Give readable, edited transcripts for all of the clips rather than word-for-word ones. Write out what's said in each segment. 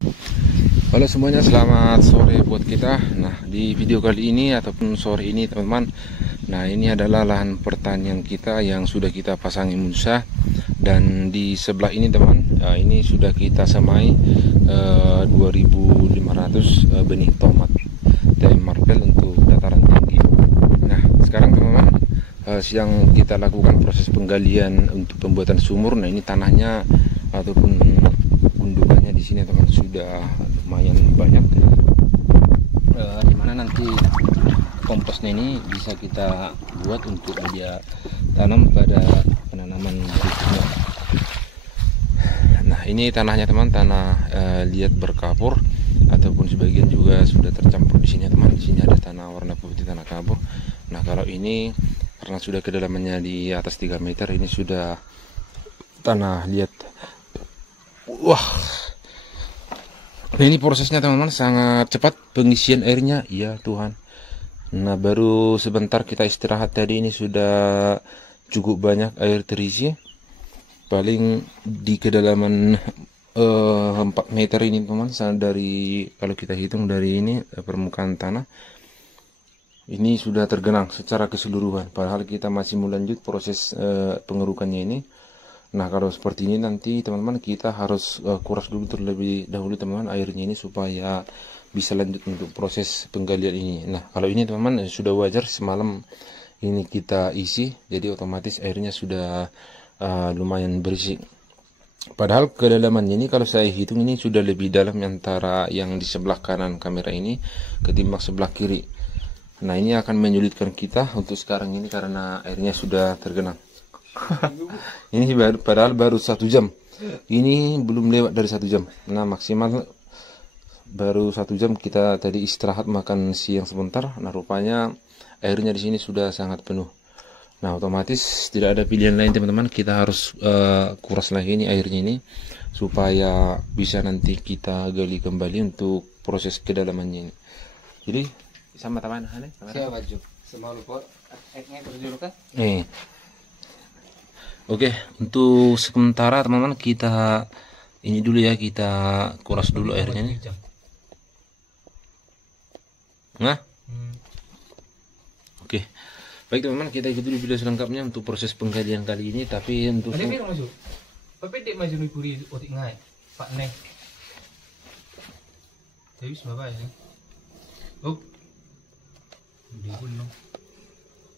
Halo semuanya, selamat sore buat kita. Nah, di video kali ini ataupun sore ini teman-teman, nah ini adalah lahan pertanian kita yang sudah kita pasang imunsa. Dan di sebelah ini teman, ini sudah kita semai 2500 benih tomat dari marvel untuk dataran tinggi. Nah, sekarang teman-teman, siang kita lakukan proses penggalian untuk pembuatan sumur. Nah, ini tanahnya ataupun gundukannya di sini teman sudah lumayan banyak, dimana nanti komposnya ini bisa kita buat untuk dia tanam pada penanaman berikutnya. Nah, ini tanahnya teman, tanah liat berkapur ataupun sebagian juga sudah tercampur di sini teman. Di sini ada tanah warna putih, tanah kapur. Nah, kalau ini karena sudah kedalamannya di atas 3 meter, ini sudah tanah liat. Wah, nah ini prosesnya teman-teman sangat cepat pengisian airnya, ya Tuhan. Nah, baru sebentar kita istirahat tadi, ini sudah cukup banyak air terisi. Paling di kedalaman 4 meter ini teman, dari kalau kita hitung dari ini permukaan tanah ini sudah tergenang secara keseluruhan. Padahal kita masih melanjut proses pengerukannya ini. Nah, kalau seperti ini nanti teman-teman kita harus kuras dulu terlebih dahulu teman-teman airnya ini supaya bisa lanjut untuk proses penggalian ini. Nah, kalau ini teman-teman sudah wajar, semalam ini kita isi, jadi otomatis airnya sudah lumayan bersih. Padahal kedalamannya ini kalau saya hitung ini sudah lebih dalam antara yang di sebelah kanan kamera ini ketimbang sebelah kiri. Nah, ini akan menyulitkan kita untuk sekarang ini karena airnya sudah tergenang. Ini padahal baru 1 jam, ini belum lewat dari 1 jam. Nah, maksimal baru 1 jam kita tadi istirahat makan siang sebentar. Nah, rupanya airnya di sini sudah sangat penuh. Nah, otomatis tidak ada pilihan lain teman-teman, kita harus kuras lagi ini airnya ini supaya bisa nanti kita gali kembali untuk proses kedalamannya ini. Jadi sama teman saya baju semua lupa eknya terjun kan. Oke, untuk sementara teman-teman kita ini dulu ya, kita kuras dulu airnya nih. Nah, oke, baik teman-teman, kita ikuti video selengkapnya untuk proses penggalian kali ini. Tapi untuk tapi dek maju nipuri otik ngai pak neh tapi sebab ya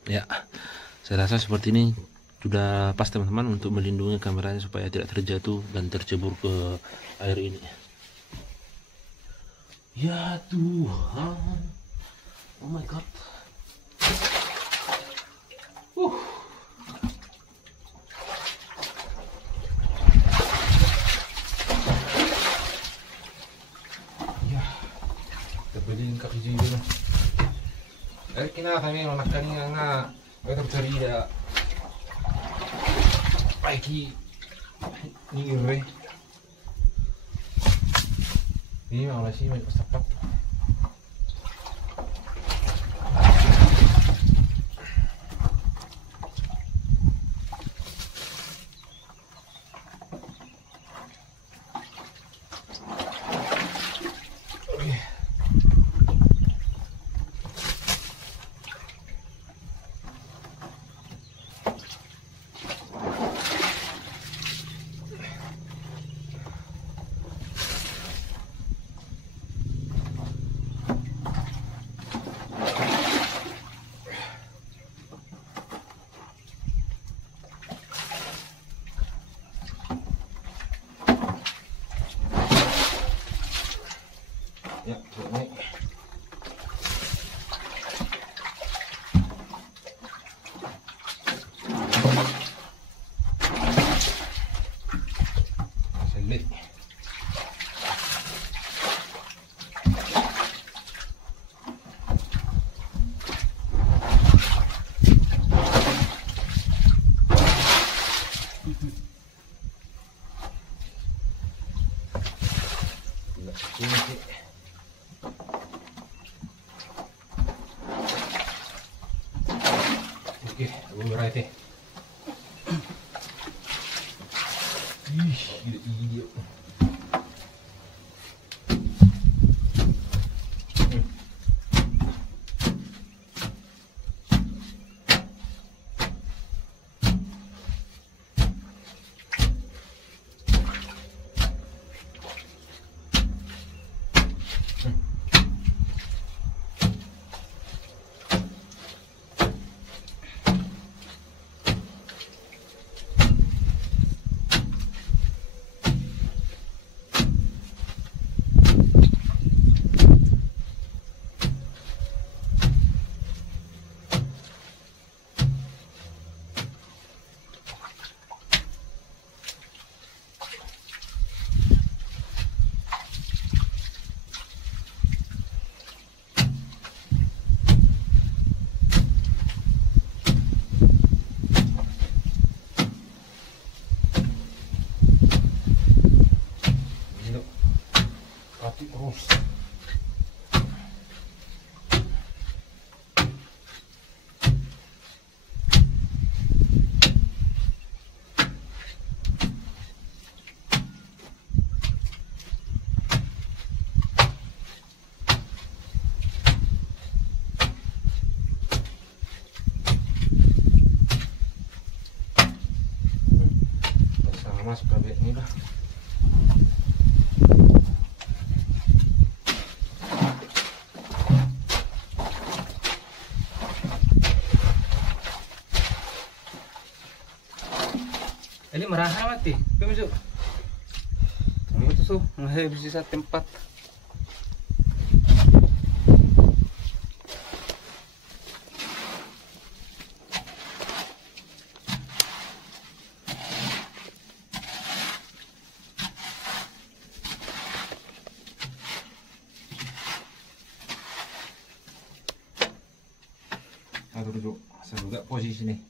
ya, saya rasa seperti ini sudah pas teman-teman untuk melindungi kameranya supaya tidak terjatuh dan tercebur ke air ini. Ya Tuhan, oh my god. Ya, terbeli lengkap hijau dulu. Kina kami makan nga tercari ya. Lagi ini malah sih main cepat. Ya, naik. Selit. Oke, aku berarti. Ih, gila. mati terus. Masuk ke bed ini lah. Ini meraha mati. Kami masuk. Kamu tuh nggak bisa tempat. Aku duduk, saya juga posisi nih.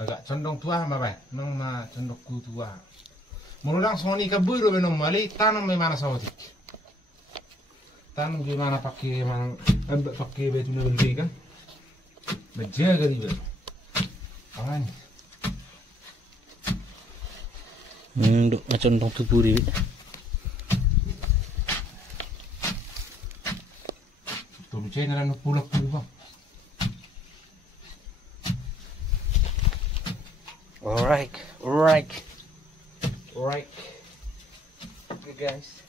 Agak condong tua mah baik, nong ma condong ku tua. Murulang soni kaburu benong mali tanam mana sawotik. Tanam gimana pakai pakai baju beli kan? Menjaga dia. Aman. Duk macam dong tuburi. Tuh cina lan pulak bang. Alright. Okay guys.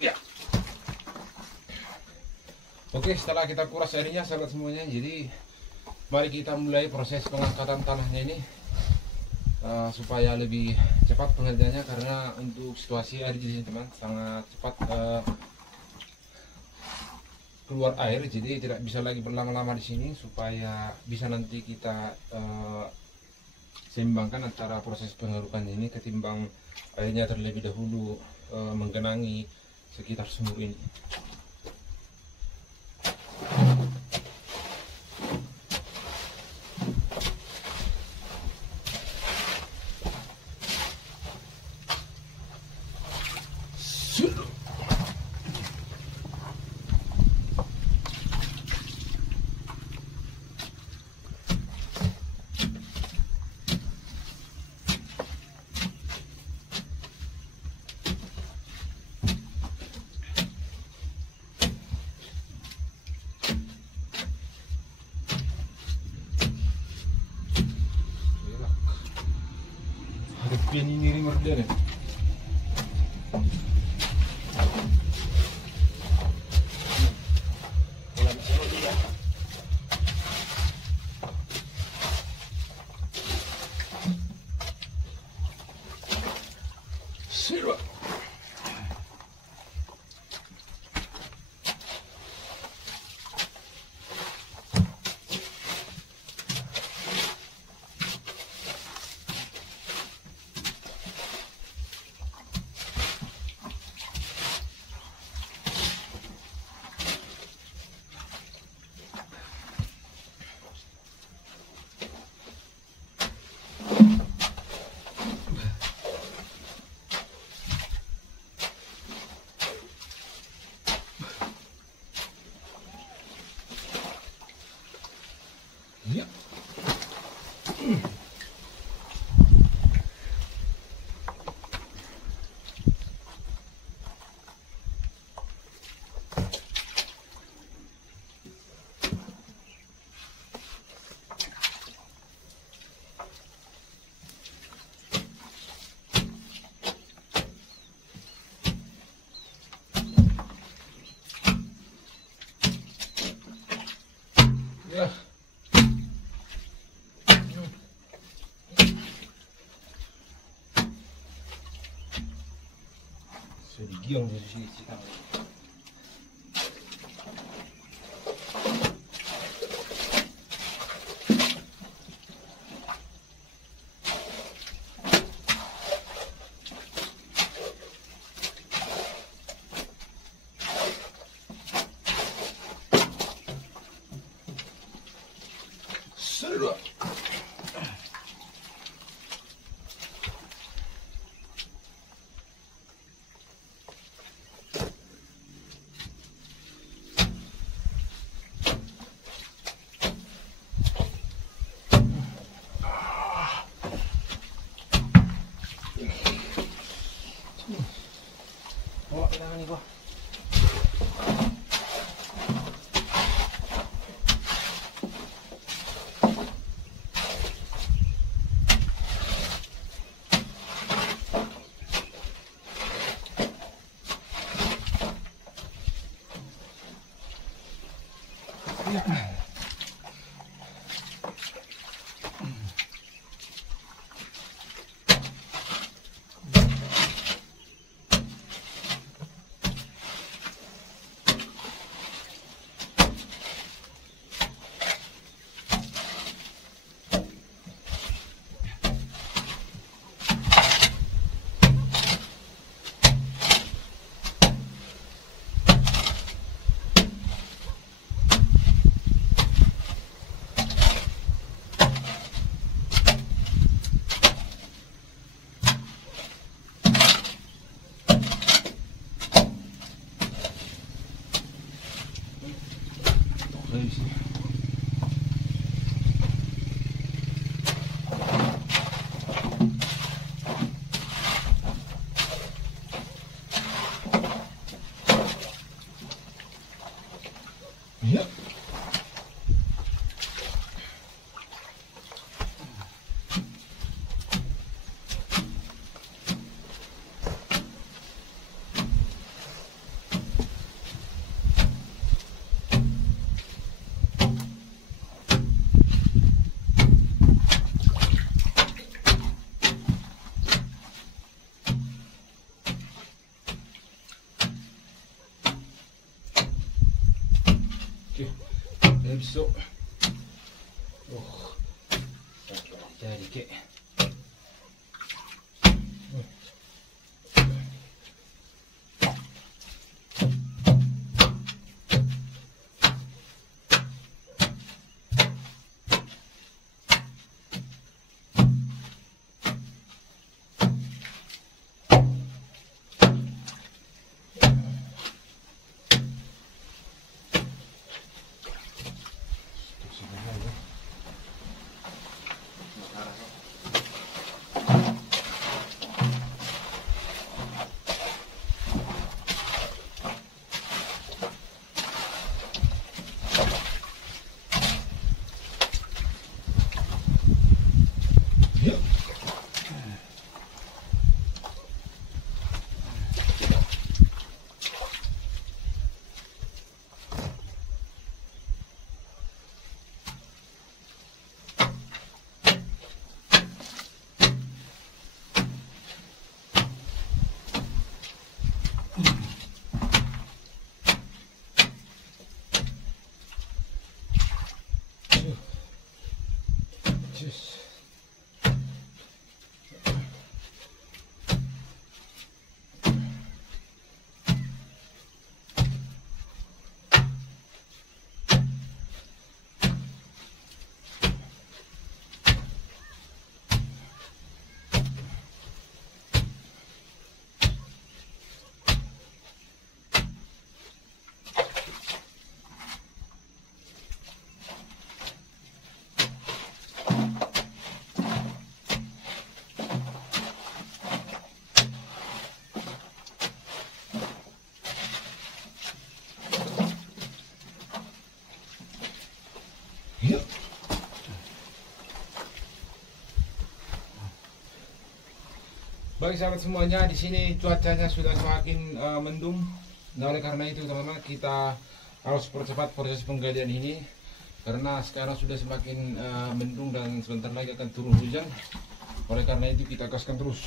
Ya. Oke, setelah kita kuras airnya sangat semuanya, jadi mari kita mulai proses pengangkatan tanahnya ini supaya lebih cepat pengerjaannya, karena untuk situasi air di sini teman sangat cepat keluar air, jadi tidak bisa lagi berlama-lama di sini supaya bisa nanti kita seimbangkan antara proses pengerukan ini ketimbang airnya terlebih dahulu menggenangi sekitar sumur ini. Pian ini merdeka. Sirwa. Ya. Ya. Giông thì chỉ thằng Besok jadi kek Baik sahabat semuanya, di sini cuacanya sudah semakin mendung. Nah, oleh karena itu teman-teman, kita harus percepat proses penggalian ini karena sekarang sudah semakin mendung dan sebentar lagi akan turun hujan. Oleh karena itu kita gaskan terus.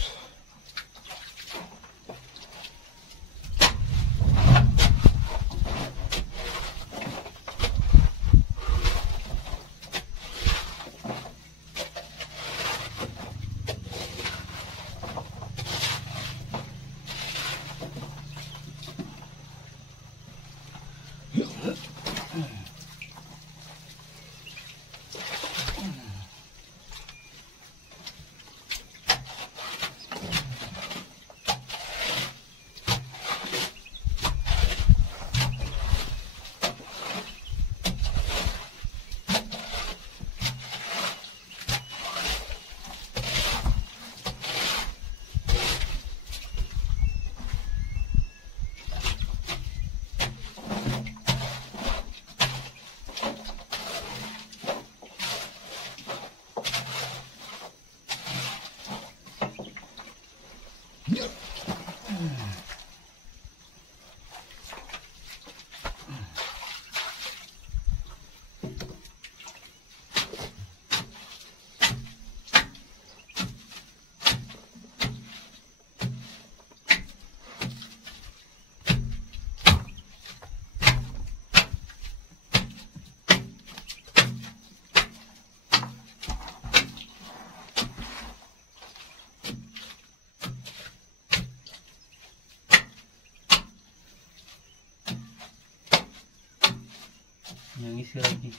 lagi.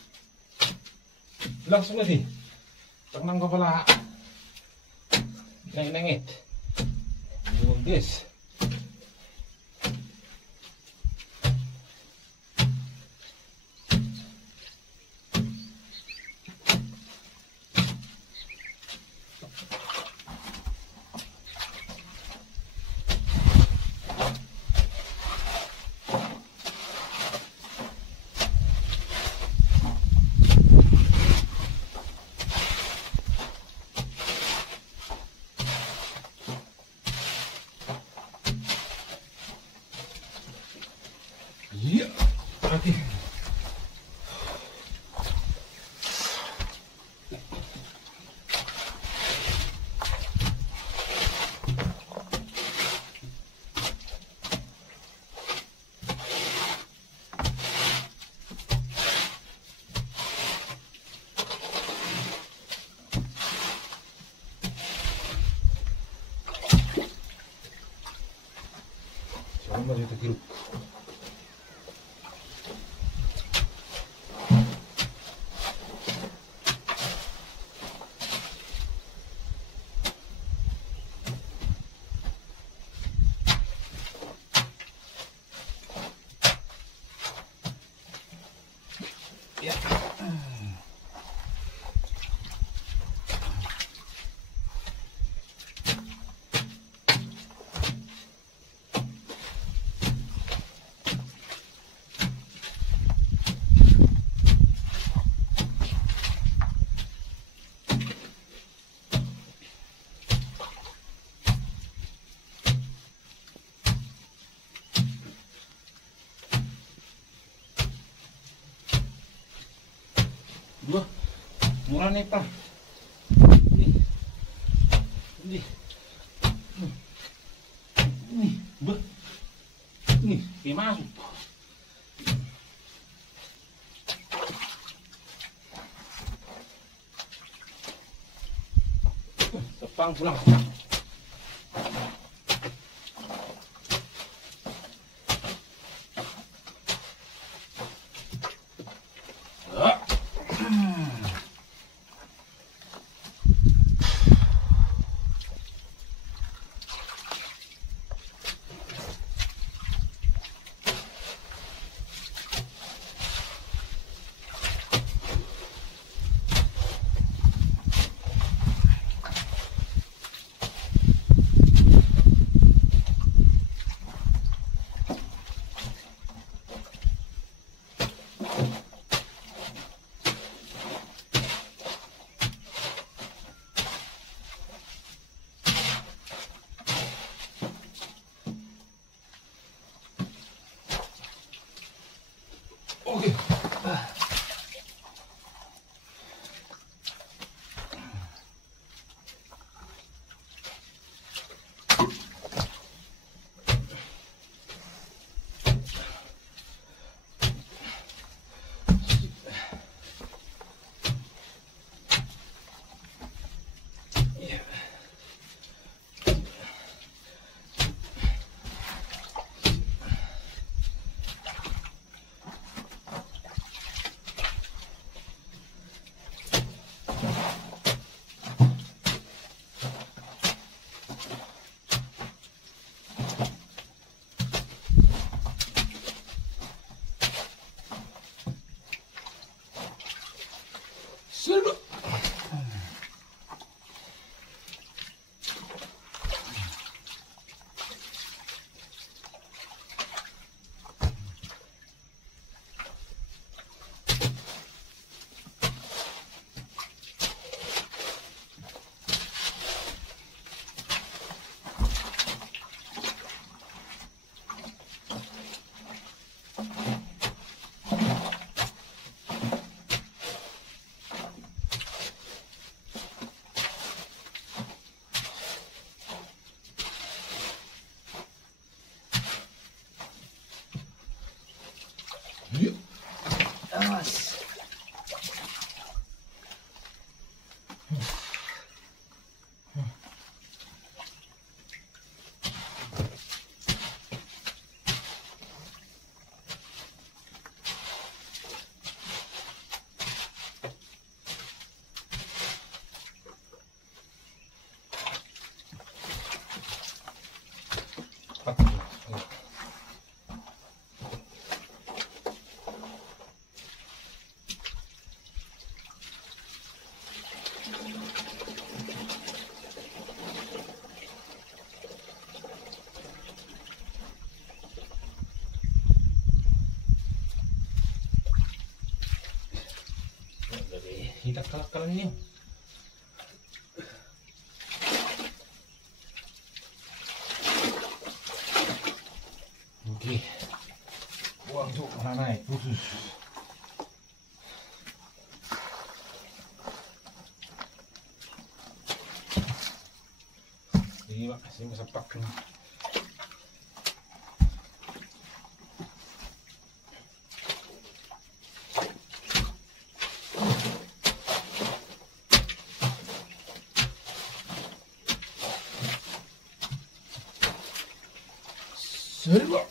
Langsung lagi. Tenang kepala. Nengit. Guys. Iya, oke. Sama juga grup. Ya. Dua murah nih Pak. Nih, bah, nih, kayak masuk. Sepang pulang. Kalian ini. Oke. Buang tuh mana naik khusus. Ini Pak, saya mau sepak nih. Sorry, Pak.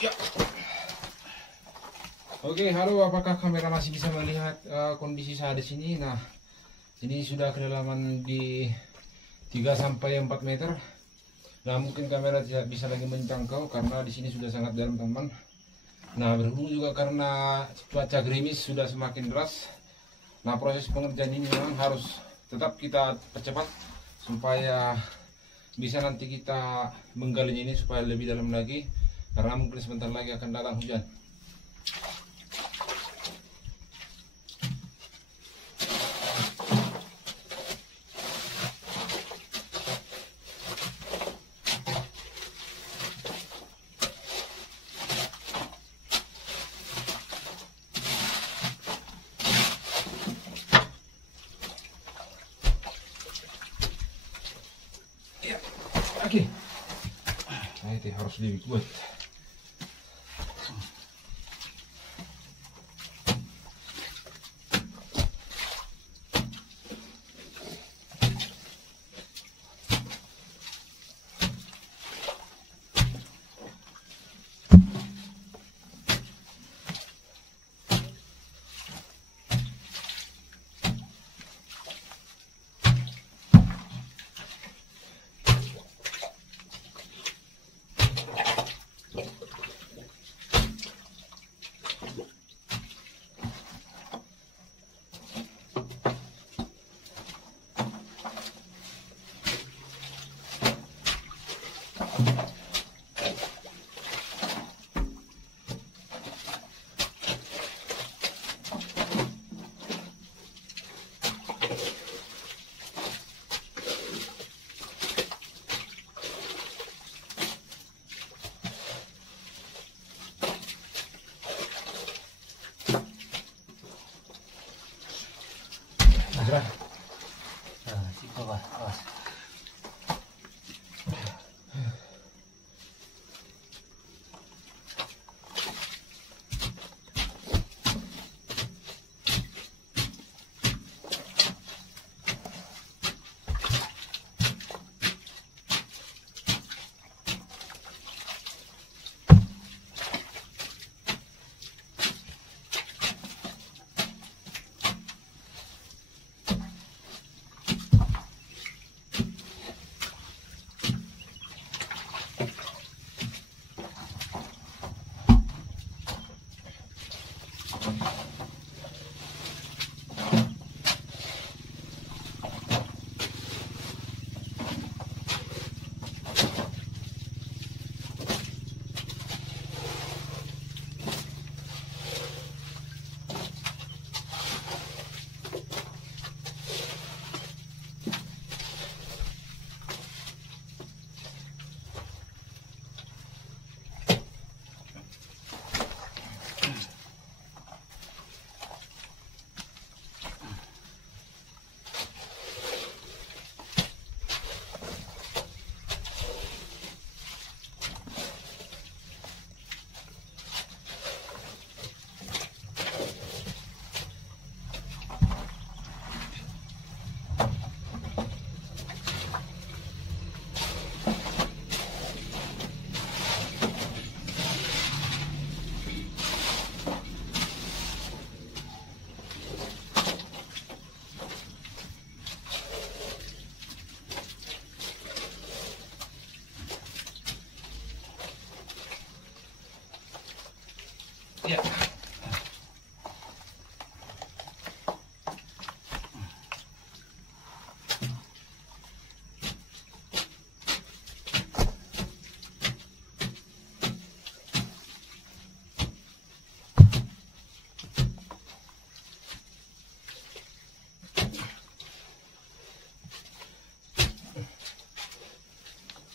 Ya. Oke, halo, apakah kamera masih bisa melihat kondisi saya di sini? Nah, ini sudah kedalaman di 3-4 meter. Nah, mungkin kamera tidak bisa lagi menjangkau karena di sini sudah sangat dalam, teman. Nah, berhubung juga karena cuaca gerimis sudah semakin deras. Nah, proses pengerjaan ini memang harus tetap kita percepat supaya bisa nanti kita menggalinya ini supaya lebih dalam lagi. Karena mungkin sebentar lagi akan datang hujan. Ya, oke. Nah, itu harus lebih kuat. Di bawah, awas.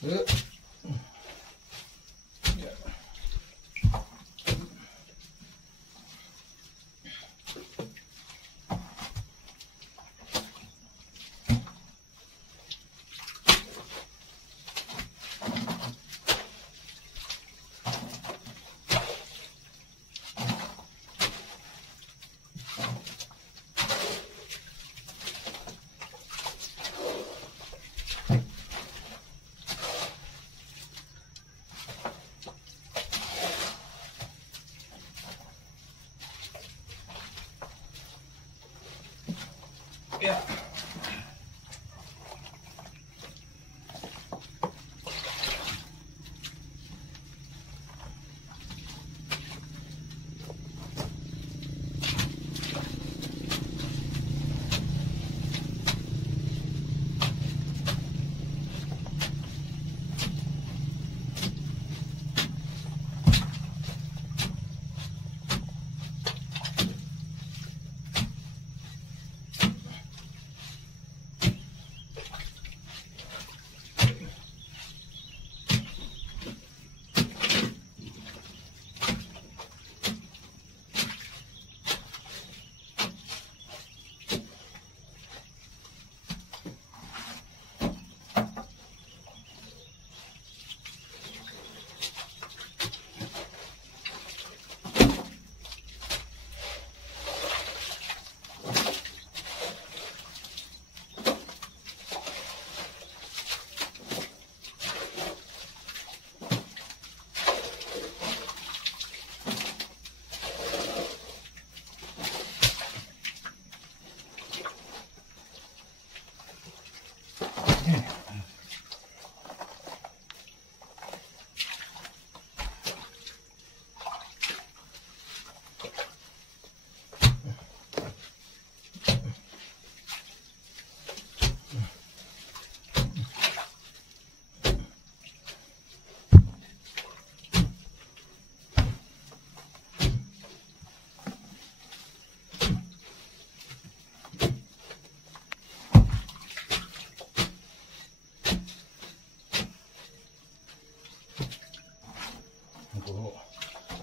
Ya. Ya.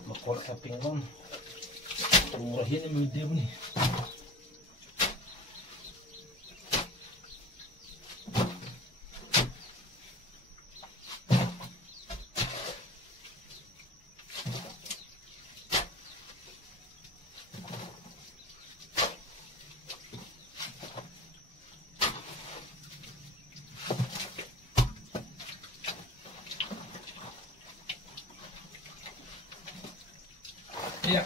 Makor sa pinggan. Murahin yung video nih. Ya.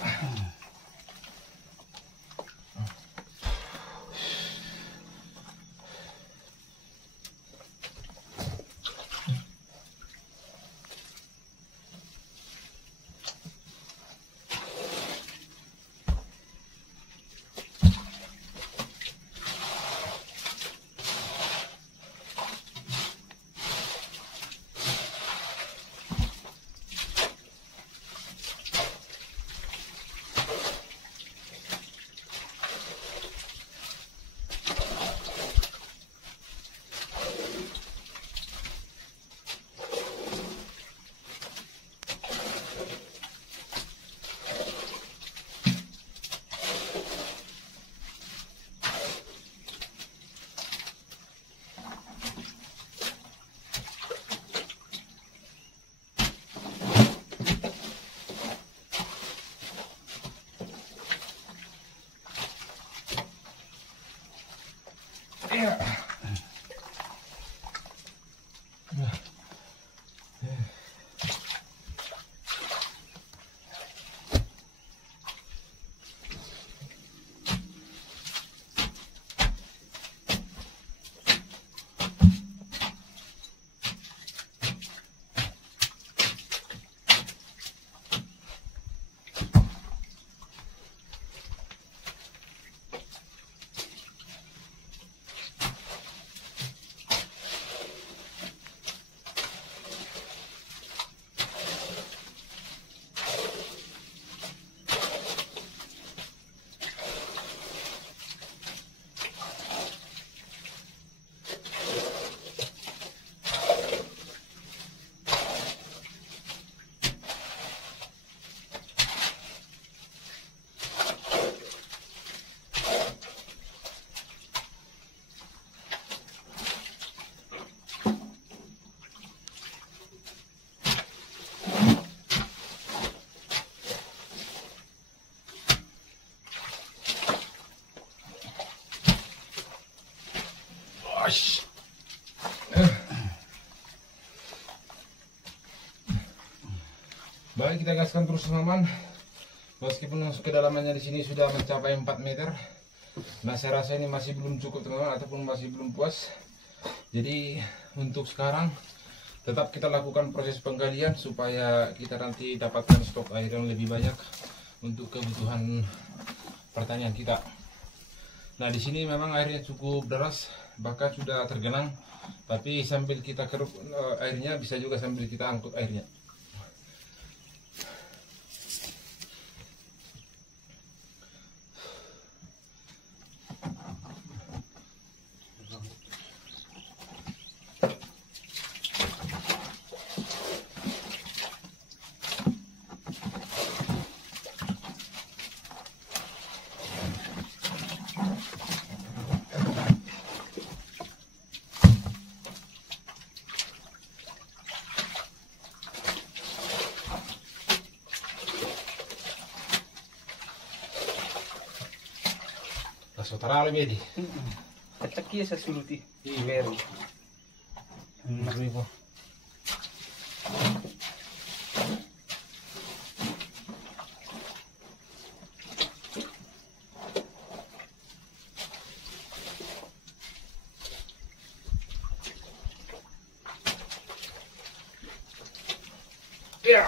Ash. Baik, kita gaskan terus teman-teman. Meskipun kedalamannya di sini sudah mencapai 4 meter, nah saya rasa ini masih belum cukup teman-teman, ataupun masih belum puas. Jadi untuk sekarang tetap kita lakukan proses penggalian supaya kita nanti dapatkan stok air yang lebih banyak untuk kebutuhan pertanian kita. Nah di sini memang airnya cukup deras, bahkan sudah tergenang. Tapi sambil kita keruk airnya, bisa juga sambil kita angkut airnya. Saudara lebih di. Kecek sa suluti. Meron. Ribu. Ya.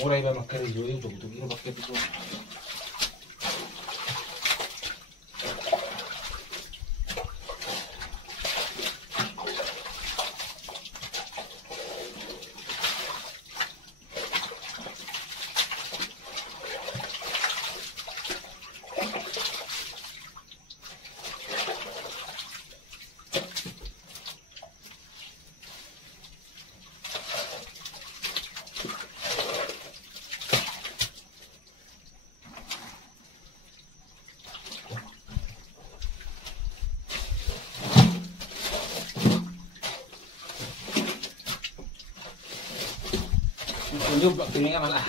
Murah iba magkariyo yung tugtugin bakit ito. Tunjuk ini malah.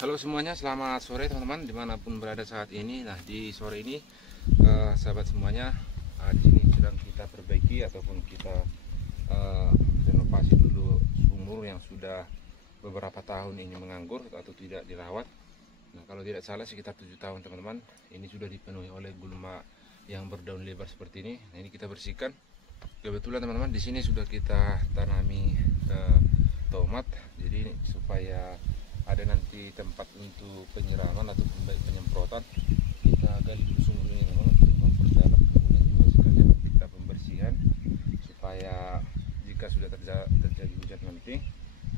Halo semuanya, selamat sore teman-teman dimanapun berada saat ini. Nah di sore ini sahabat semuanya, di sini sedang kita perbaiki ataupun kita renovasi dulu sumur yang sudah beberapa tahun ini menganggur atau tidak dirawat. Nah kalau tidak salah sekitar 7 tahun teman-teman. Ini sudah dipenuhi oleh gulma yang berdaun lebar seperti ini. Nah ini kita bersihkan. Kebetulan teman-teman di sini sudah kita tanami tomat. Jadi supaya ada nanti tempat untuk penyiraman atau penyemprotan, kita gali dulu sumur ini teman-teman untuk memperdalam, kemudian juga sekalian kita pembersihan supaya jika sudah terjadi hujan nanti,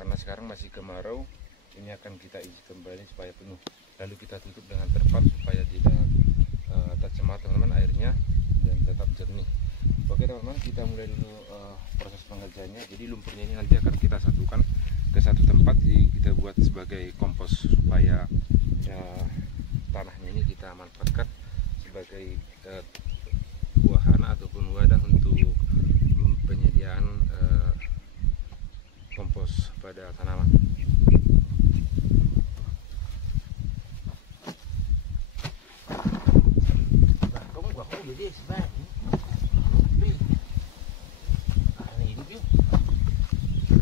karena sekarang masih kemarau, ini akan kita isi kembali supaya penuh. Lalu kita tutup dengan terpal supaya tidak tercemar teman-teman airnya dan tetap jernih. Oke teman-teman, kita mulai dulu proses pengerjaannya. Jadi lumpurnya ini nanti akan kita satukan ke satu tempat, jadi kita buat sebagai kompos supaya tanahnya ini kita manfaatkan sebagai wahana ataupun wadah untuk penyediaan kompos pada tanaman. Jadi sebab ini hidup yuk.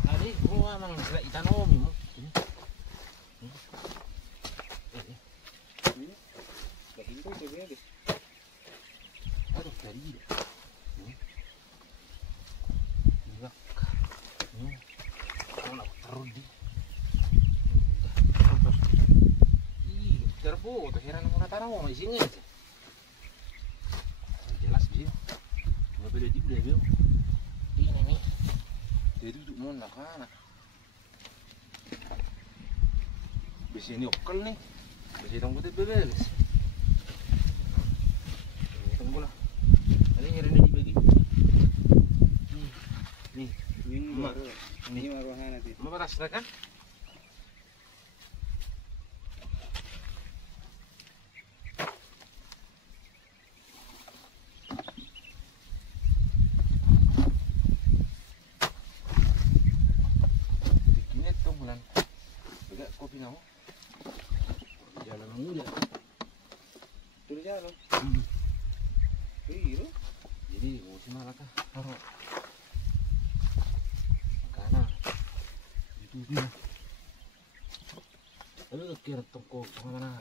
Tadi gua emang selai tanam mo. Aduh tadi. Enggak. Kau nak taruh di. Ih, terbo, tuh heran mau tanam di sini. Jelas sih, nggak beda juga ya, ini nih. Jadi duduk mana kan? Besi ini okal nih. Besi tunggu tuh beres. Tunggu lah. Ini nyari dibagi. Nih. Ini maruhana nanti. Mau batas kan? Jalan muda. Terus jalan. Iya. Jadi mau sih malah kah? Karena itu dia. Lalu kira toko mana?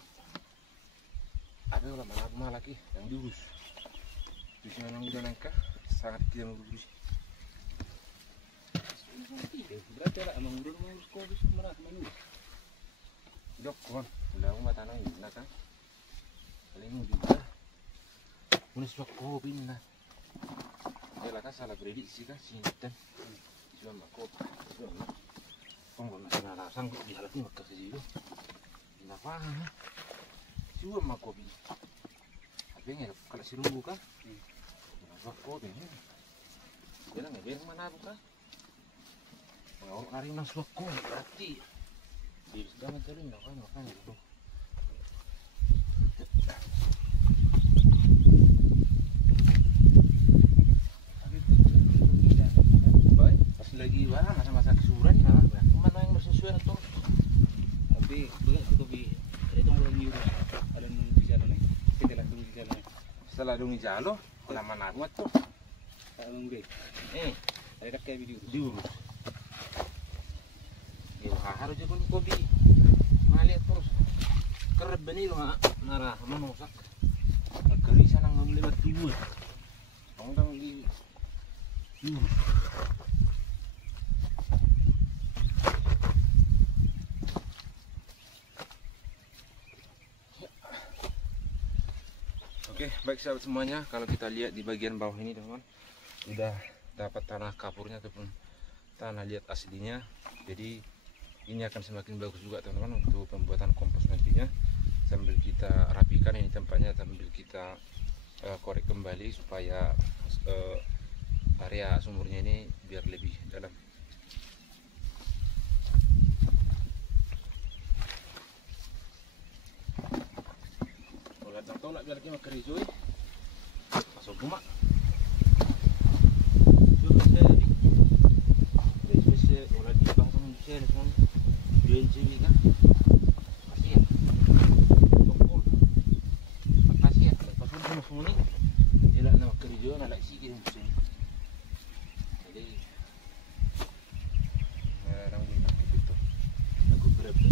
Ada orang mana lagi yang diurus. Di sini orang udah nangka sangat kira ngurus. Berarti lah emang udah ngurus kopi sebenarnya ngurus. Dok, kon, udah aku mata nang ini kan? Paling juga, unis kopi nah. Ya lah kan salah prediksi kan sih dan cuma kopi, cuma penggunaan nara sanggup di halat ini makan sejitu. Kenapa? Cuma kopi. Tapi nggak kalau si rumbu kan? Unis kopi ini. Dia nggak biar mana bukan? Mau nari nang kopi berarti. Di sedang tadi makan dulu. Baik, pas lagi masa-masa kesuburan malah mana yang bersesuaian tuh. Tapi belum kopi itu mulai nyurus. Ada nunggu jalan lagi. Setelah nunggu jalan, mana buat tuh? Nunggu. Ada kayak video diurus. Yo harus juga kopi. Malihat terus. Kereb bani lo nara manosak. Keri sana ngambil lewat tubuh. Tonggang di. Oke, baik sahabat semuanya, kalau kita lihat di bagian bawah ini teman-teman, sudah dapat tanah kapurnya ataupun tanah liat aslinya. Jadi ini akan semakin bagus juga teman-teman untuk pembuatan kompos nantinya. Sambil kita rapikan ini tempatnya, sambil kita korek kembali supaya area sumurnya ini biar lebih dalam. Kalau tahu nak biar kita makan hijau, masuk rumah. Olah di bawah teman saya teman jual ciri kan kasih ya tokol makasih ya lepas pun semua ni dia nak nama kerja nak lagi sikit musim jadi orang ni betul aku berapa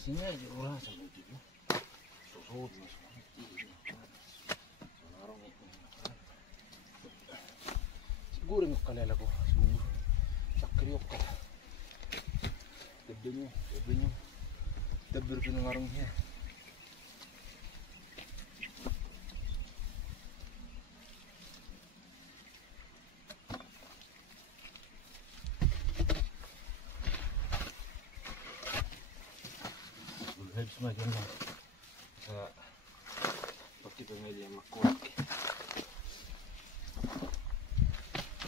sini aja orang sampai gitu. Sosok masuk mati. Sonarong itu. Siguro kalian ako semua. Sakriok ka. Gedenya. Tebir pinangarongnya. Habis makan lah. Sa pakai pemilih yang makuat.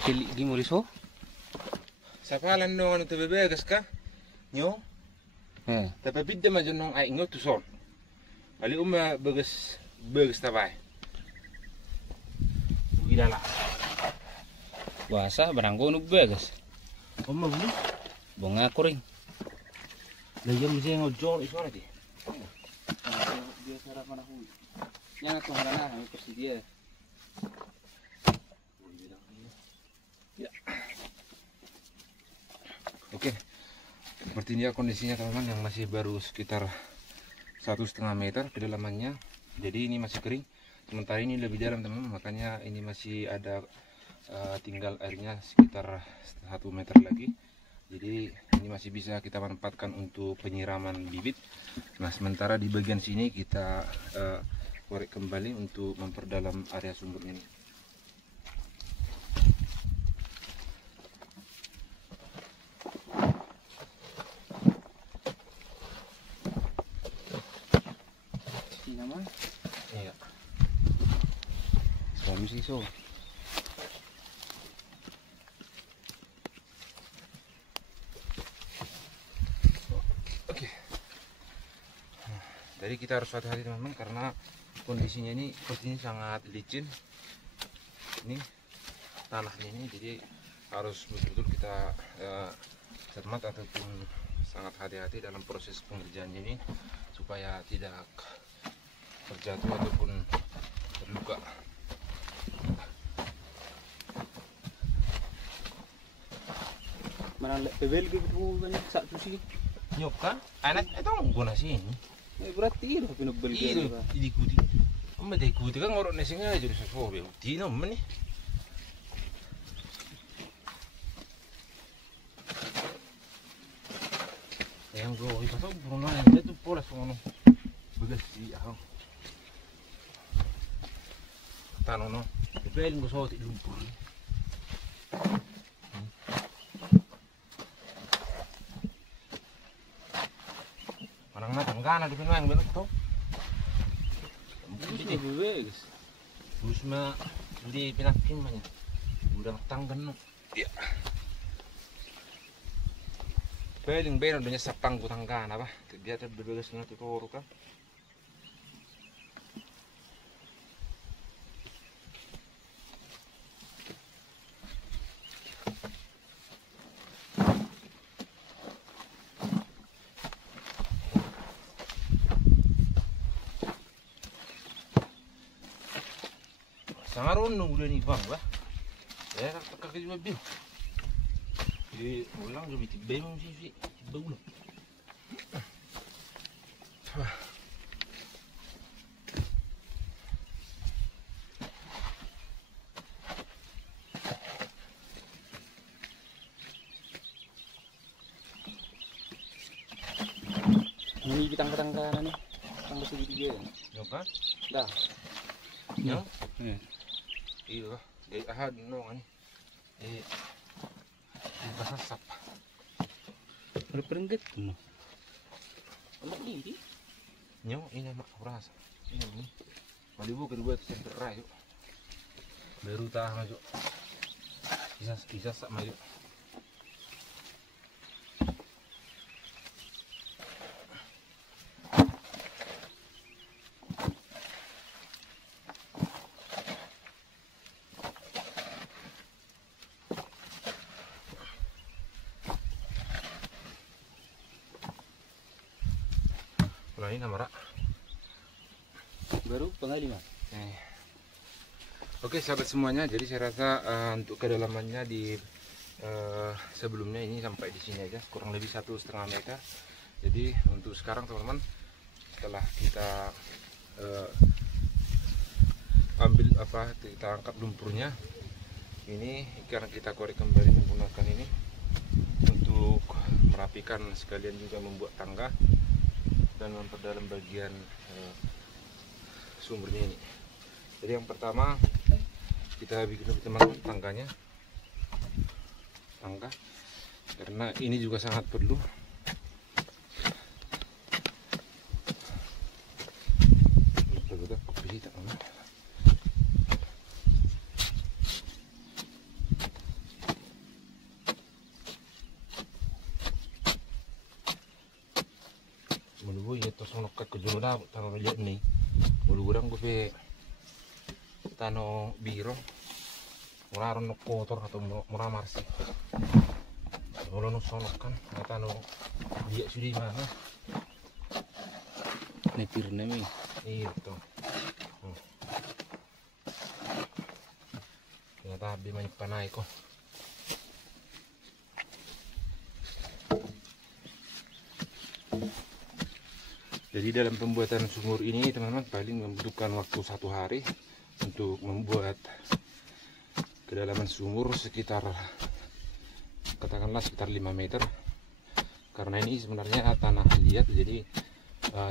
Kili di muriso? Sa palan no ano tebebegas ka? Nyo? Tapi bidda majon nong ay ingo tuson. Ali begas tabay. Ugidala. Puasa barangko nugbegas. Bulu? Bunga kuring. Lagyan mo siya ngojol iso na di. Dia sarapan aku. Yang aku harana kami persedia. Ya. Oke. Seperti ini ya kondisinya teman-teman, yang masih baru sekitar 1,5 meter kedalamannya. Jadi ini masih kering. Sementara ini lebih dalam teman-teman, makanya ini masih ada tinggal airnya sekitar 1 meter lagi. Jadi ini masih bisa kita manfaatkan untuk penyiraman bibit. Nah sementara di bagian sini kita korek kembali untuk memperdalam area sumbernya ini. Iya. Kami sih so. Oke. Jadi kita harus hati-hati teman-teman, karena kondisinya ini sangat licin. Ini tanahnya ini, jadi harus betul-betul kita cermat ataupun sangat hati-hati dalam proses pengerjaannya ini supaya tidak terjatuh ataupun terluka. Mana level gitu banyak satu sih. Nyok kan? Anak itu guna sini. Berarti itu pinobel Iya, diikuti. Kamu diikuti kan ngorok nasi aja di sesuatu. Tino mana? Yang gue itu tuh Bruno yang itu pola sono. Begas sih ah. Tanono, bel gue soal lumpur. Manang na tanggana di Pinoy ang benar tuh. Ini bebek. Terus mah di pinakin mah ya. Udah tanggan no. Iya. Beling benar udah sapang tanggana apa? Dia tuh bebegas na tuh kan. Sangaron nung udah nih bang, bah. Ya kakak juga bil. Di ulang juga tibeng sih, tibeng. Ini kitang-kitang kanan nih. Tanggal segitiga ya. Yo kan? Dah. Yo. Iya, ahad no ani. Basasap. Ada perengget tuh. Anak ini. Nyo, ini mak rasa. Ini nih. Malibu kedua itu center yuk. Baru tahan aja. Bisa sak maju. Ini nama rak. Baru pengaliman. Oke sahabat semuanya, jadi saya rasa untuk kedalamannya di sebelumnya ini sampai di sini aja, kurang lebih 1,5 meter. Jadi untuk sekarang teman-teman, setelah kita ambil kita angkat lumpurnya, ini ikan kita korek kembali menggunakan ini untuk merapikan, sekalian juga membuat tangga dan memperdalam bagian sumbernya ini. Jadi yang pertama kita bikin teman tangganya, tangga, karena ini juga sangat perlu. Menunggu ya terus ngokat ke jodoh tanah lihat nih. Mulu-gurang gue tano biro muraron no kotor atau muramar sih. Mulu no sonok kan tano dia sudah di mana? Nepir nemi. Itu. Ternyata habis banyak panai kok. Jadi dalam pembuatan sumur ini teman-teman paling membutuhkan waktu 1 hari untuk membuat kedalaman sumur sekitar, katakanlah sekitar 5 meter. Karena ini sebenarnya tanah liat, jadi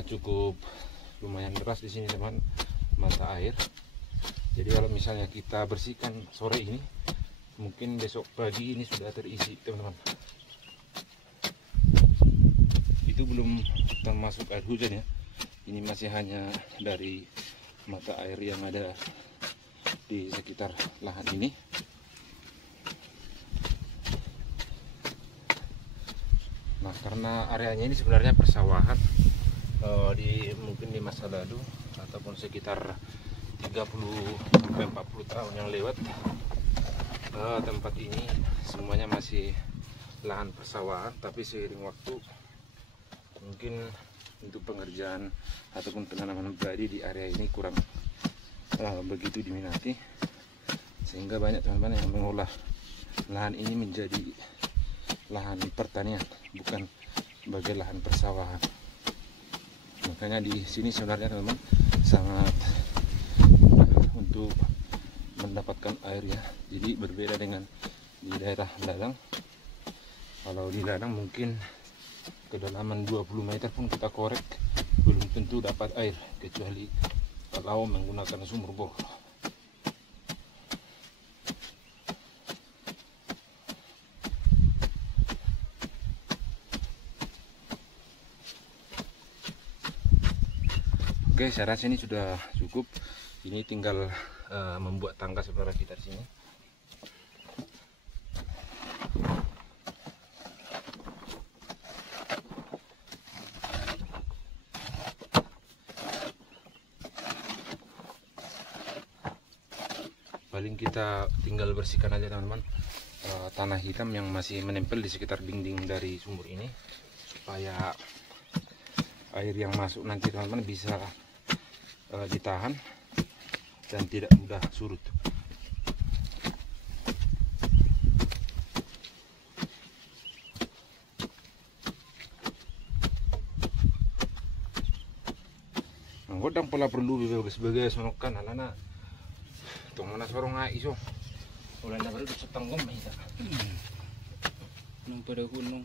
cukup lumayan deras di sini teman, mata air. Jadi kalau misalnya kita bersihkan sore ini, mungkin besok pagi ini sudah terisi teman-teman. Itu belum termasuk air hujan ya, ini masih hanya dari mata air yang ada di sekitar lahan ini. Nah, karena areanya ini sebenarnya persawahan, mungkin di masa lalu ataupun sekitar 30-40 tahun yang lewat, tempat ini semuanya masih lahan persawahan, tapi seiring waktu mungkin untuk pengerjaan ataupun penanaman padi di area ini kurang begitu diminati, sehingga banyak teman-teman yang mengolah lahan ini menjadi lahan pertanian, bukan sebagai lahan persawahan. Makanya di sini sebenarnya teman-teman sangat mudah untuk mendapatkan air ya. Jadi berbeda dengan di daerah ladang. Kalau di ladang mungkin kedalaman 20 meter pun kita korek belum tentu dapat air, kecuali kalau menggunakan sumur bor. Oke, saya rasa ini sudah cukup. Ini tinggal membuat tangga saudara kita di sini. Paling kita tinggal bersihkan aja teman-teman tanah hitam yang masih menempel di sekitar dinding dari sumur ini, supaya air yang masuk nanti teman-teman bisa ditahan dan tidak mudah surut. Godang pala perlu sebagai sonokan alana tong mana sorong ai iso ulan na baru setanggom kita nung pada gunung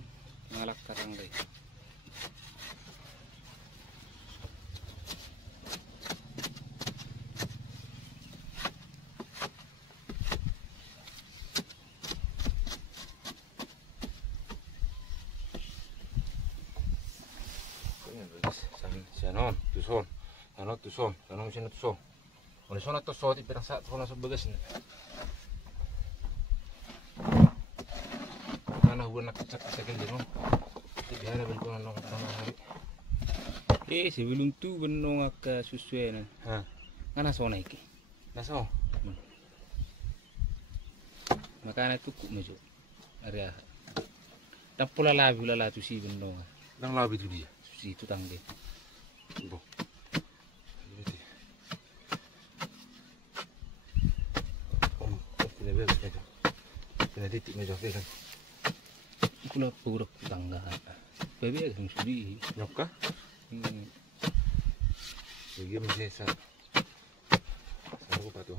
ngalak karang deh. Sanon tuson sanon tuson sanon sino tuson. Oleh sana to so di perasa to na sa bagas na. Kana huwag nakacak-cakil din mo. Hindi na ben ko na nung hari. Sebelum tu benong ak susuena. Ha. Ngana so naik. Naso. Makana tu ku mejo. Area. Dan pula la tu si benong. Nang labi tu dia. Si tu tangge. Bo. Titik meja kan. Kula pura tangga. Bebe ang subi. Nyoka? Sige masih sa. Saru pa to.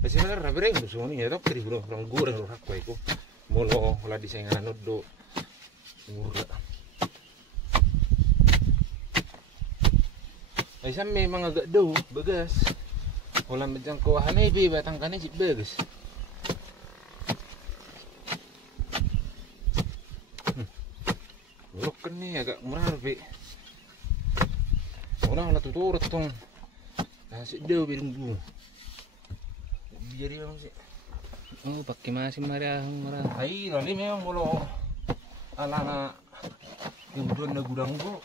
Kasi na rabreng so ni ya dokter bro, orang gura ro hakko iko. Molo la di sengan do. Murra. Ay samme mga gadaw bagas. Wala medang ko hanay bi batang kanay si bagas. Nih agak murah tapi orang lah tuturut tong nasi dew bilang dulu biar dia masih oh pakai masih marah. Hai lalu memang mulu ala na yung doon na gudang ko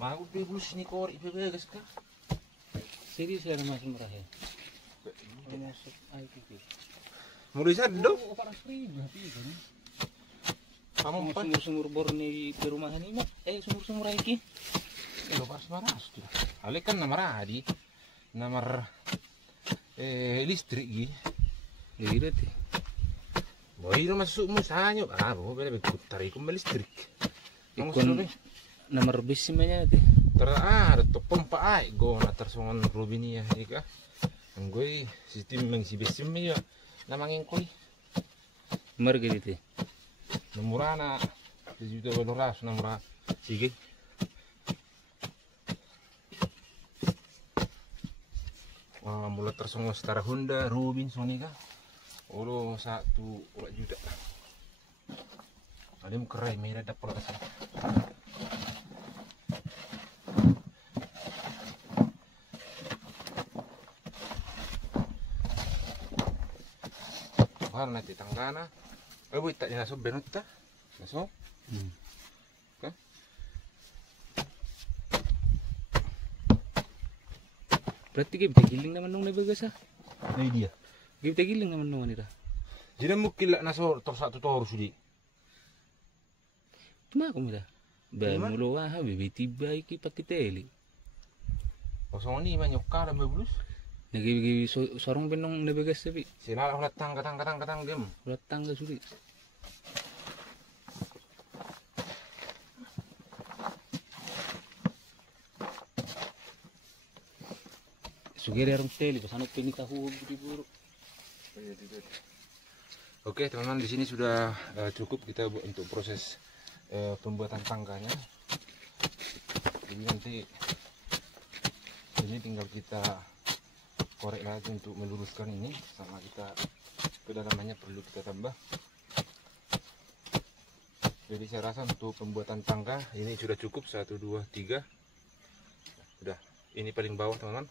magut bibulus ni kor ibebegas ka Serius ya masih murah ya masuk air gitu mulai saddo parang free berarti kan. Kamu sumur bor ni di rumahan ini sumur iki lo pas maras tuh ale kan namar adi namar listrik gi lihat ya boy lo masuk musanyo bo bele putar ikum listrik nomor bis semuanya itu. Ada to pompa ai go na tersongan Robinia ika. Anggoi sistem mengisi besim ya namangin koi. Nomor gitu. Nomorana 1.800.000 nomor sige. Mulai tersongo setara Honda, Robin, Sonika. Olo 1 juta. Alim kerai merah dapat kasih. Warna di tanggana. Buat tak naso benut ta? Naso? Kan? Berarti kita giling naman nung nabagas ah. Ini dia. Kita giling naman nung nila. Jadi mungkin lah naso satu tahun sudah. Cuma aku mila. Ba mulo ah bebe tiba iki pakiteli. Kosong ini banyak kara membulus. Nagi sorong benong nabagas sabi. Sila lah katang game. Ulat tangga suri. Sugeri arung teli pasanot pini tahu buru. Oke teman-teman, di sini sudah cukup kita untuk proses pembuatan tangganya. Jadi nanti ini tinggal kita korek lagi untuk meluruskan ini, sama kita kedalamannya perlu kita tambah. Jadi saya rasa untuk pembuatan tangga ini sudah cukup 1, 2, 3. Udah, ini paling bawah teman-teman.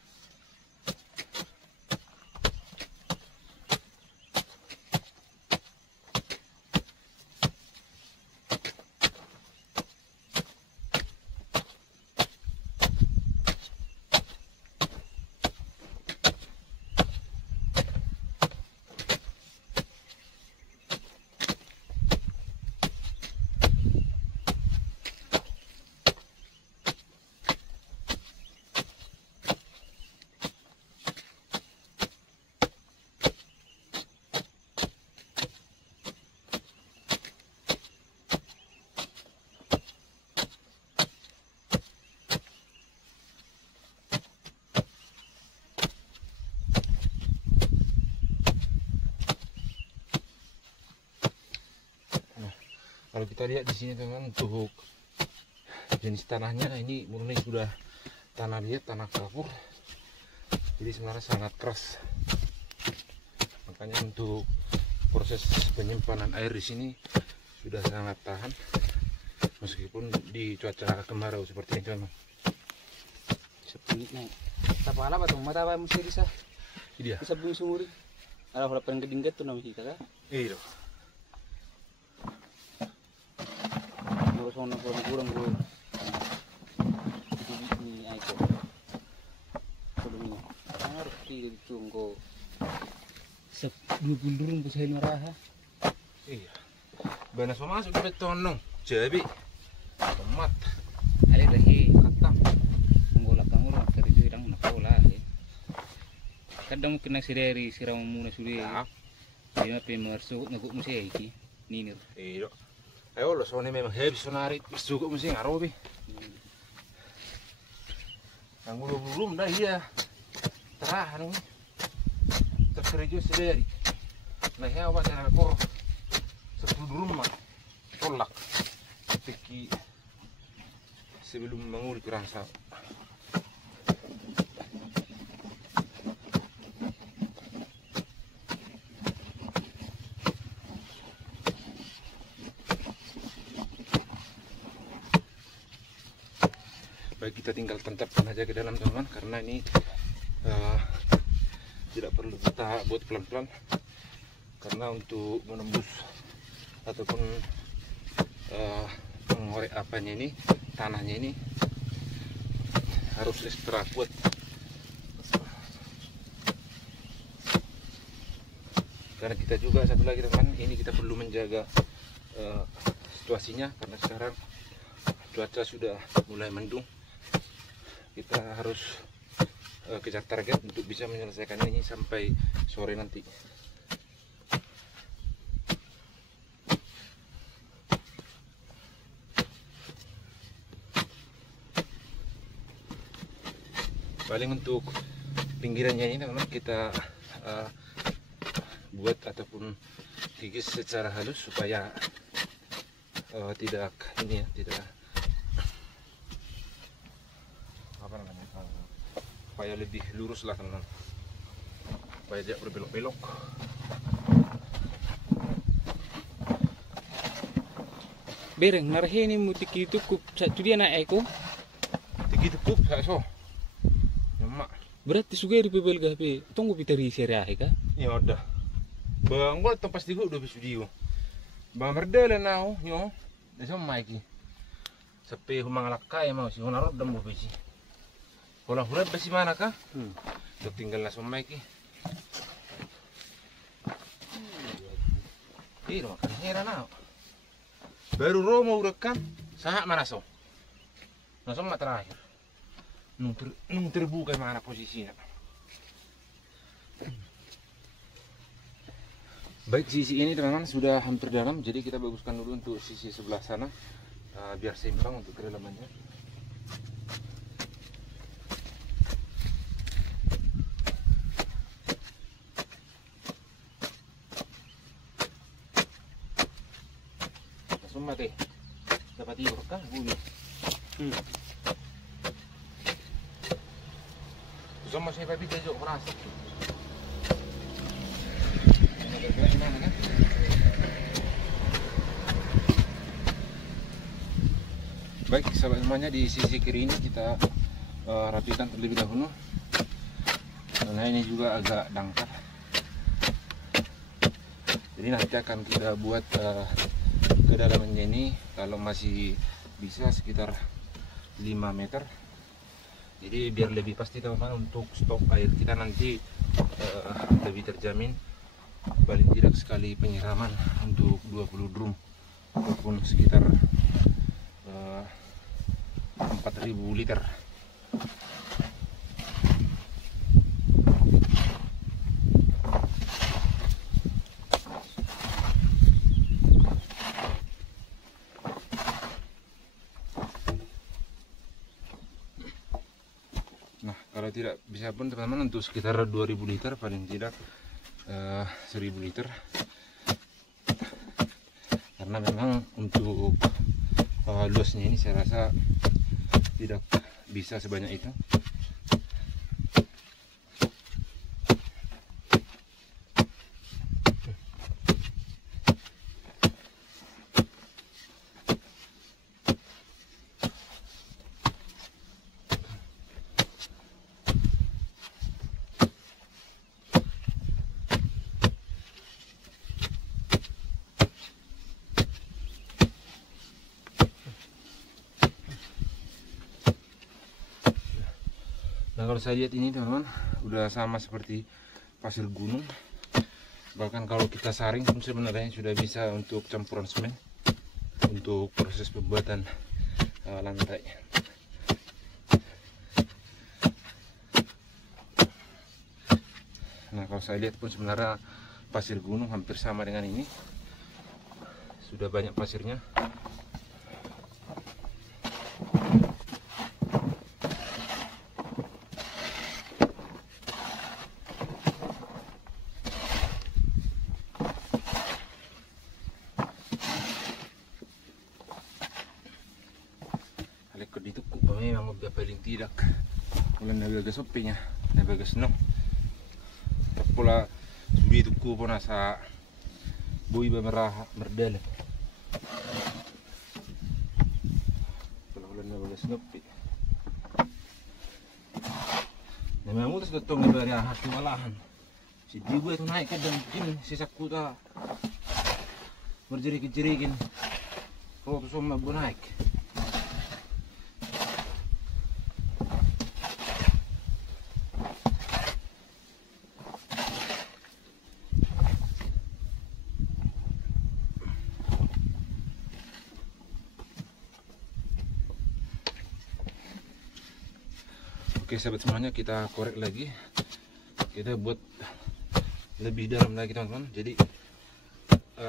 Kalau kita lihat di sini teman, untuk jenis tanahnya ini murni sudah tanah liat, tanah kapur. Jadi sebenarnya sangat keras. Makanya untuk proses penyimpanan air di sini sudah sangat tahan meskipun di cuaca kemarau seperti ini teman. Sepunit na. Tapala ba tong mata ba mo sirisa? Iya. Bisa bunyi sumuri. Ala wala pa ngedinggat to na makita ka. Iya. Sono ko kurang bro. Ini aiko. Kodong harus ditunggu. 20 durung bisa maraha. Iya. Bana so masuk ke betonong. Jabi. Tomat. Ale dahi Katang. mengolak kangurang dari jirang nakola. Kadang mungkin dari siram muna suri. Dia pe marsuk ngaguk musi iki. Ninir. Iya. Ayo lo soalnya memang habis sonari suku mesti ngarobi. Yang belum dah iya. Terahan ini. Terkerja sendiri. Nah ya apa cara kor 10 rumah tolak. Tapi sebelum mengurus kurang sah. Baik, kita tinggal tancapkan aja ke dalam teman-teman, karena ini tidak perlu kita buat pelan-pelan, karena untuk menembus ataupun mengorek apanya ini, tanahnya ini harus ekstra kuat. Karena kita juga satu lagi teman, ini kita perlu menjaga situasinya, karena sekarang cuaca sudah mulai mendung. Kita harus kejar target untuk bisa menyelesaikan ini sampai sore nanti. Paling untuk pinggirannya ini teman-teman kita buat ataupun kikis secara halus supaya tidak ini ya, tidak apa namanya, supaya lebih lurus lah teman-teman, supaya tidak berbelok-belok. Bereng narhe ini mutiki itu kup satu dia naik eko. Tiki cukup saya so. Nyemak. Berarti sudah di pebel gape. Tunggu piteri seriah ka? Ya udah. Bang gua tempat tiga udah video. Bang berdele nau yo. Desa maiki. Sepe humang lakai mau si honarot dam bo besi. Pola hurat besi mana kah? Udah tinggal langsung maiki. Ih, makan hera nau. Baru Romo urekan, sahak mana so? Langsung mak terakhir. Nung terbuka mana posisinya. Baik, sisi ini teman-teman sudah hampir dalam, jadi kita baguskan dulu untuk sisi sebelah sana biar seimbang untuk kedalamannya. Langsung mati. Dapat tidur kah bumi? Sama saya papi jajok merasa. Baik, sahabat semuanya, di sisi kiri ini kita rapikan terlebih dahulu. Karena ini juga agak dangkal. Jadi nanti akan kita buat kedalamannya ini kalau masih bisa sekitar 5 meter. Jadi biar lebih pasti teman-teman untuk stok air kita nanti lebih terjamin, paling tidak sekali penyiraman untuk 20 drum ataupun sekitar 4.000 liter. Nah, kalau tidak bisa pun teman-teman untuk sekitar 2000 liter, paling tidak 1000 liter. Karena memang untuk luasnya ini saya rasa tidak bisa sebanyak itu. Nah, kalau saya lihat ini teman-teman udah sama seperti pasir gunung. Bahkan kalau kita saring pun sebenarnya sudah bisa untuk campuran semen untuk proses pembuatan lantai. Nah, kalau saya lihat pun sebenarnya pasir gunung hampir sama dengan ini. Sudah banyak pasirnya. Lekod itu kupamnya memang udah paling tidak. Kalau naga sopinya, naga snow. Pola sudi itu kupo nasa bui bemerah merdele. Kalau naga snopi. Nah, memang udah ketong dari hati malahan. Si Digo itu naik ke dan ini sisa kuda berjerik-jerikin. Kalau tuh semua gue naik. Oke sahabat semuanya, kita korek lagi, kita buat lebih dalam lagi teman-teman. Jadi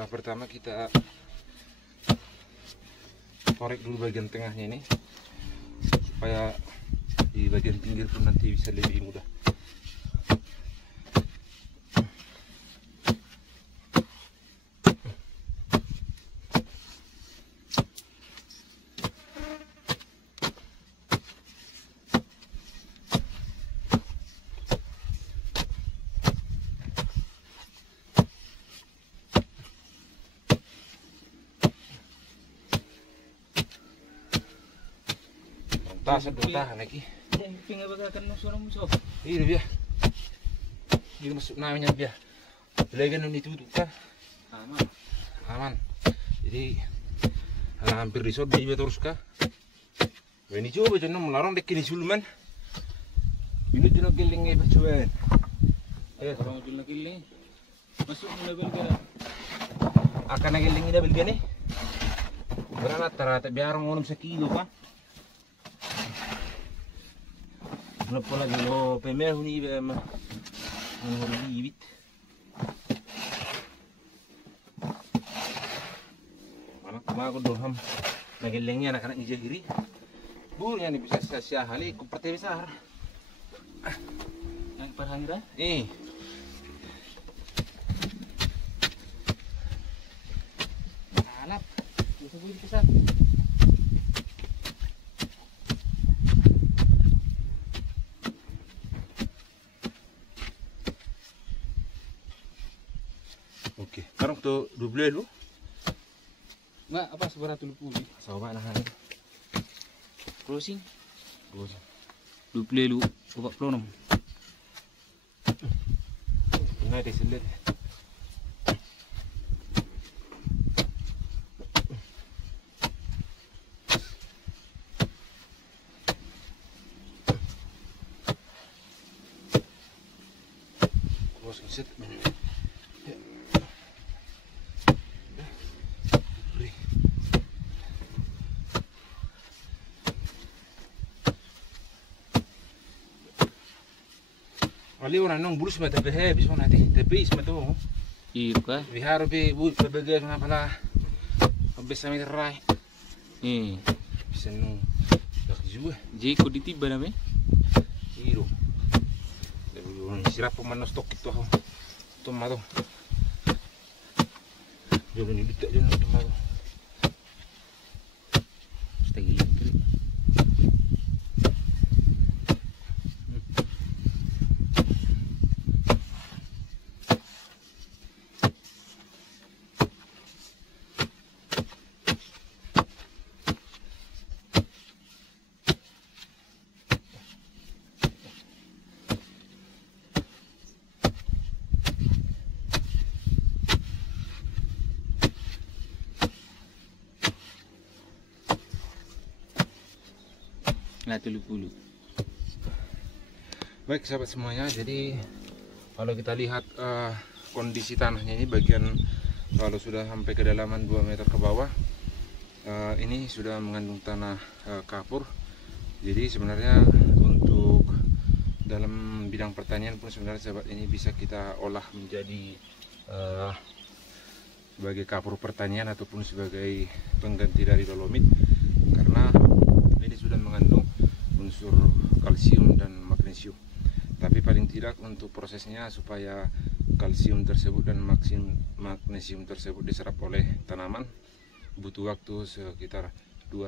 pertama kita korek dulu bagian tengahnya ini supaya di bagian pinggir pun nanti bisa lebih mudah. Tahan lagi. Tinggal bagakan suara musuh. Iya biar. Ini masuk namanya biar. Belagan ini tutup kan. Aman. Jadi hampir resort dia terus kah? Ini coba jangan melarang dek ini suluman. Ini jangan gelingnya percuan. Orang jual giling. Masuk level ke. Akan geling ini belga nih. Rata-rata biar orang 1 kilo kah? Kenapa lagi lo pemeh ni bema bibit. Mana aku doham lagi lengnya anak-anak ni jahiri. Burnya ni bisa sia-sia hali ku perti besar. Yang perhangira? Alap. Bisa boleh kesan. Oke, sekarang tuh double lu. Mak apa seberapa 30? Sama nah ini. Closing. Bagus. 20 lu 46. Nah, diselit. Bagus set. Ali orang nong bulus mata behe bisa nanti tapi isma tu Iya kah? bihar be bu bebegas na pala bisa mi rai bisa nong dak jua Jiko ditiba na me? iro lebih sirap pemanas stok itu aku tomato jodoh ni bitak jodoh tomato Stay gitu. Nah 30. Baik sahabat semuanya, jadi kalau kita lihat kondisi tanahnya ini bagian kalau sudah sampai kedalaman 2 meter ke bawah ini sudah mengandung tanah kapur. Jadi sebenarnya untuk dalam bidang pertanian pun sebenarnya sahabat ini bisa kita olah menjadi sebagai kapur pertanian ataupun sebagai pengganti dari dolomit, karena ini sudah mengandung unsur kalsium dan magnesium. Tapi paling tidak untuk prosesnya supaya kalsium tersebut dan magnesium tersebut diserap oleh tanaman butuh waktu sekitar 2